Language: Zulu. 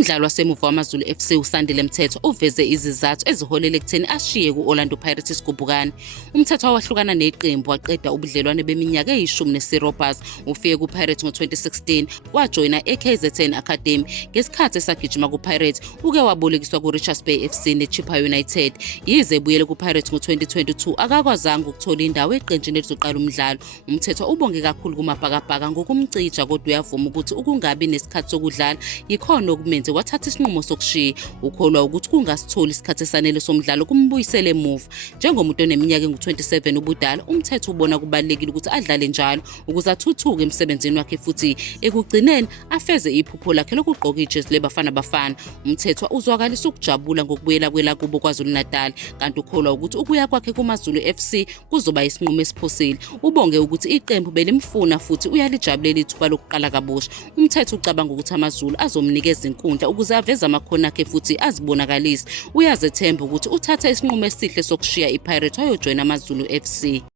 Umdlalo wasemuva wamaZulu FC uSandile Mthethwa uveze izizathu eziholele ekutheni ashiye ku-Orlando Pirates Gubhukani. Umthethwa wahlukana neqembu waqeda ubudlelwane beminyaka eyi-10 ufike ku-Pirates ngo-2016 wajoyina eKZN Academy. Ngesikhathi esagijima ku-Pirates uke wabolekiswa ku-Richards Bay FC neChippa United, yize ebuyele ku-Pirates ngo-2022 akakwazanga ukuthola indawo eqenjini elizoqala umdlalo. Umthethwa ubonge kakhulu kumabhakabhaka ngokumcija, kodwa uyavuma ukuthi ukungabi nesikhathi sokudlala yikhona okumenze wathatha isinqumo sokushiya. Ukholwa ukuthi kungasitholi isikhathi esanele somdlalo kumbuyisele emuva. Njengomuntu oneminyaka engu-27 ubudala, Umthethwa ubona kubalulekile ukuthi adlale njalo ukuze athuthuke emsebenzini wakhe futhi ekugcineni afeze iphupho lakhe lokugqoka ijezi leBafana Bafana. Umthethwa uzwakalisa ukujabula ngokubuyela kwelakubo KwaZulu-Natal, kanti ukholwa ukuthi ukuya kwakhe kumaZulu FC kuzoba isinqumo esiphosile. Ubonge ukuthi iqembu belimfuna futhi uyalijabulela ithuba lokuqala kabusha. Umthethwa ucabanga ukuthi amaZulu azomnikeza inkundla ukuze aveze amakhono akhe futhi azibonakalise. Uyazethemba ukuthi uthatha isinqumo esihle sokushiya iPirates wayojoyina amaZulu FC.